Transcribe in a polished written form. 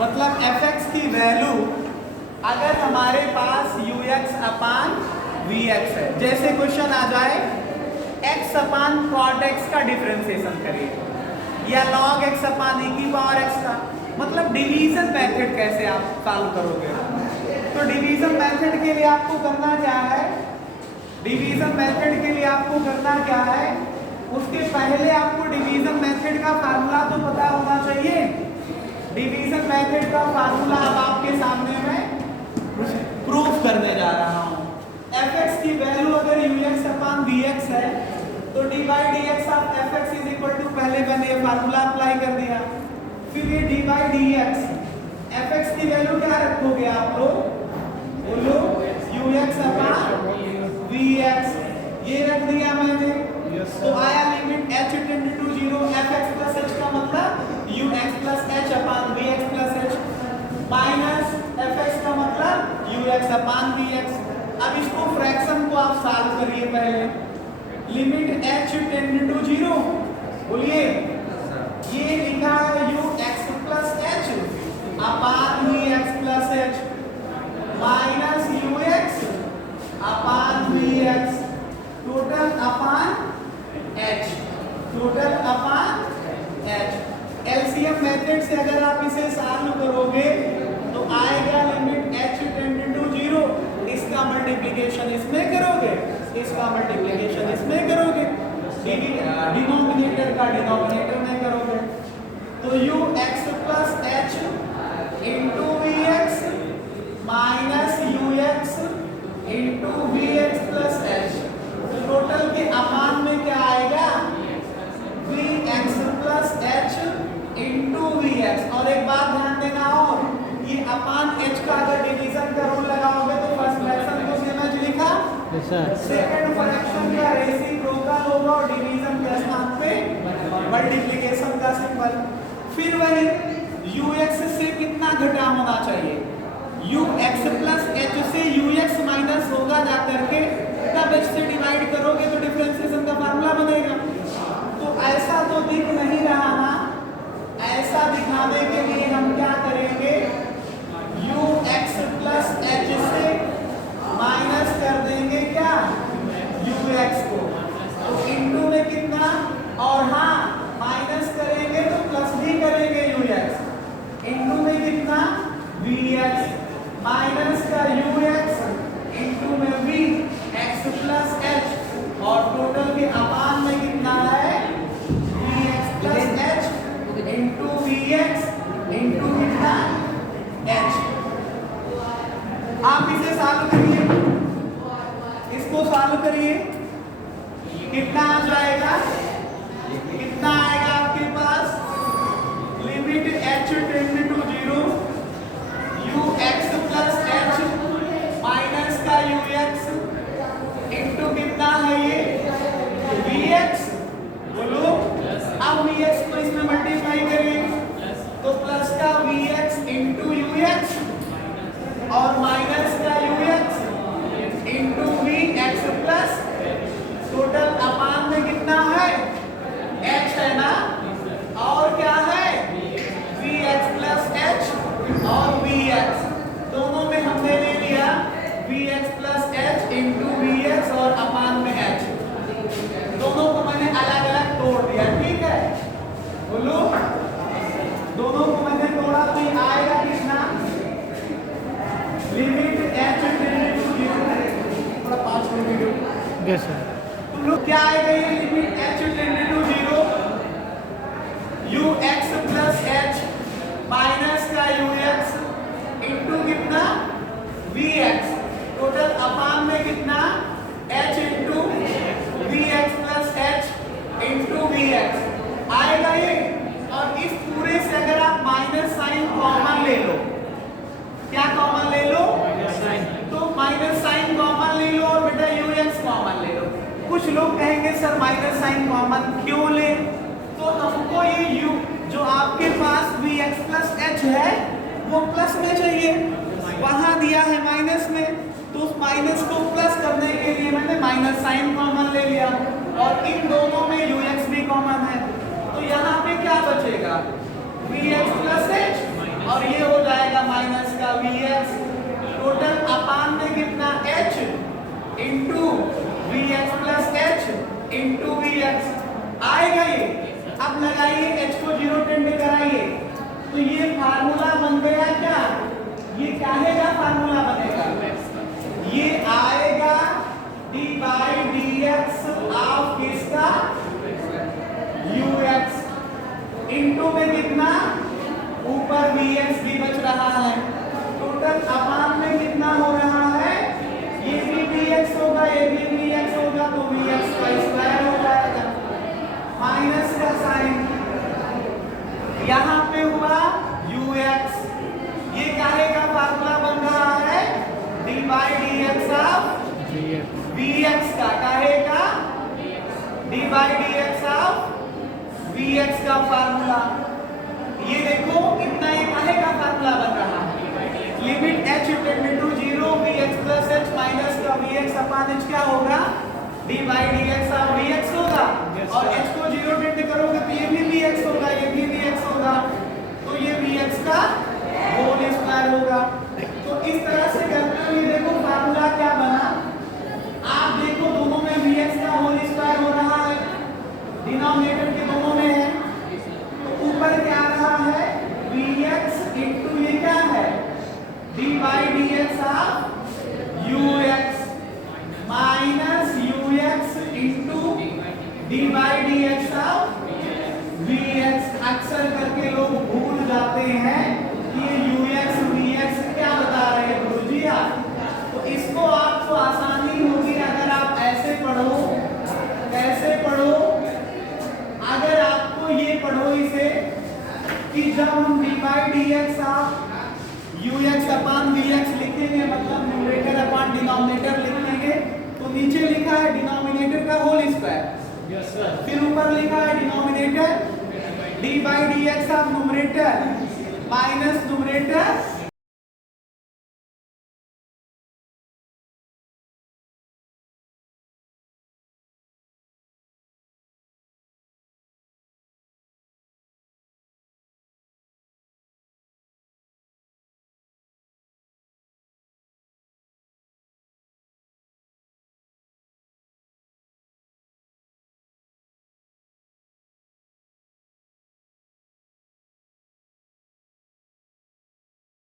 मतलब F x की value अगर हमारे पास u x upon v x है, जैसे क्वेश्चन आ जाए एक्स अपान कॉट एक्स का डिफरेंशिएशन करिए या लॉग एक्स अपान e की पावर एक्स का, मतलब डिवीजन मेथड कैसे आप सॉल्व करोगे। तो डिवीजन मेथड के लिए आपको करना क्या है, डिवीजन मेथड के लिए आपको करना क्या है, उसके पहले आपको डिवीजन मेथड का फार्मूला तो पता होना चाहिए। डिवीजन मेथड का फार्मूला अब आपके सामने मैं प्रूफ करने जा रहा हूं। एफ एक्स की वैल्यू अगर u x upon v x है तो d by d x of f x is equal to, पहले मैंने ये फार्मूला अप्लाई कर दिया, फिर ये d by d x. F x की वैल्यू क्या रखोगे आप लोग, बोलो u x upon v x, ये रख दिया मैंने। तो आया limit h tend to 0 f x plus h का मतलब u x plus h upon v x plus h minus f x का मतलब u x upon v x. अब इसको फ्रैक्शन को आप सॉल्व करिए पहले, लिमिट h टेंड टू 0, बोलिए ये लिखा है u x plus h upon v x plus h minus u x upon v x total upon h, total upon h। LCM method से अगर आप इसे सॉल्व करोगे तो आएगा लिमिट h टेंड टू 0, इसका मल्टीप्लिकेशन इसमें करोगे, इसका मल्टीप्लिकेशन इसमें करोगे, डिनोमिनेटर का डिनोमिनेटर में करोगे, तो u x plus h into v x minus u x into v x plus h, total के अपान में क्या आएगा v x plus h into v x. और एक बात ध्यान देना, और ये अपान एच का अगर डिवीजन का रूल लगाओगे तो फर्स्ट फ्रैक्शन को सेम एज लिखा, सेकंड फ्रैक्शन का रेसिप्रोकल होगा और डिवीजन के स्थान पे मल्टीप्लिकेशन का सिंबल। फिर वही यू एक्स से कितना घटा होना चाहिए, यू एक्स प्लस एच से यू एक्स माइनस होगा जाकर के, तब एच से डिवाइड करोगे तो डिफरेंशिएशन का फार्मूला बनेगा। तो ऐसा तो दिख नहीं रहा ना, ऐसा दिखाने के लिए हम क्या करेंगे, यू एक्स प्लस एच से माइनस कर देंगे क्या यू एक्स को, तो इंटू में कितना, और हाँ माइनस करेंगे तो प्लस भी करेंगे यू एक्स, इंटू में कितना वी एक्स माइनस का यू एक्स इंटू में वी एक्स प्लस एच, और टोटल के अपान में कितना है v x plus h into v x into कितना एच। आप इसे सॉल्व करिए, इसको सॉल्व करिए, कितना आ जाएगा, कितना आएगा आपके पास, limit h tend to 0 u x plus h minus का यू एक्स इंटू कितना है ये वी एक्स, बोलो अब वी एक्स को इसमें मल्टीप्लाई करिए तो प्लस का v x into u x और माइनस का u x into v x plus, total upon में कितना है h है ना, और क्या है वी एक्स प्लस एच और वी एक्स, दोनों में हमने ले लिया v x plus h into v x और अपान में h, दोनों को मैंने अलग अलग तोड़ दिया, ठीक है, बोलो दोनों को मैंने तोड़ा तो ये आएगा कितना, लिमिट h टेंड टू 0, थोड़ा 5 मिनट यस सर, तुम लोग क्या आएगा ये limit h tend to 0 u x plus h minus का यू एक्स इंटू कितना वी एक्स, टोटल अपान में कितना h into v x plus h into v x आएगा ये। और इस पूरे से अगर आप माइनस साइन कॉमन ले लो, क्या कॉमन ले लो, तो माइनस साइन कॉमन ले लो और बेटा यू एक्स कॉमन ले लो। कुछ लोग कहेंगे सर माइनस साइन कॉमन क्यों ले, तो हमको ये u जो आपके पास वी एक्स प्लस एच है वो प्लस में चाहिए, वहां दिया है माइनस में, तो उस माइनस को प्लस करने के लिए मैंने माइनस साइन कॉमन ले लिया, और इन दोनों में यू एक्स भी कॉमन है, तो यहाँ पे क्या बचेगा वी एक्स प्लस एच और ये हो जाएगा माइनस का Vx, टोटल अपान में कितना h into Vx plus h into Vx आएगा ये। अब लगाइए h को 0 टेंड कराइए, तो ये फार्मूला बन गया क्या, ये क्या है का फार्मूला बनेगा, ये आएगा d बाई dx ऑफ किसका ux इंटू में कितना ऊपर Vx भी बच रहा है, टोटल अपान में कितना हो रहा है, ये भी Vx होगा ये भी Vx होगा, तो Vx का स्क्वायर हो जाएगा माइनस का साइन, यहाँ पे हुआ ux, ये काहे का फार्मूला बन रहा है d by dx of Vx का, काहे का d by dx of Vx का फार्मूला। ये देखो इतना ये काहे का फार्मूला बन रहा है, limit h tend to 0 Vx plus h minus का Vx अपान h क्या होगा, d by dx of Vx होगा, और h को 0 टेंड करोगे तो ये भी Vx होगा ये भी Vx होगा, तो ये Vx का होल स्क्वायर होगा। तो इस तरह से करते हुए देखो फार्मूला क्या बना, आप देखो दोनों में Vx का होल स्क्वायर हो रहा है, डिनोमिनेटर के दोनों में है, तो ऊपर क्या रहा है Vx इंटू ये क्या है d by dx of ux minus ux into d by dx of Vx। अक्सर करके लोग भूल जाते हैं कि ये ux Vx क्या बता रहे हैं गुरुजी आप, तो इसको आपको आसानी होगी अगर आप ऐसे पढ़ो, कैसे पढ़ो, अगर आपको ये पढ़ो इसे कि जब हम d by dx of ux upon Vx लिखेंगे, मतलब न्यूमरेटर अपान डिनोमिनेटर लिखेंगे, तो नीचे लिखा है डिनोमिनेटर का होल स्क्वायर, यस सर, फिर ऊपर लिखा है denominator d by dx of numerator minus numerator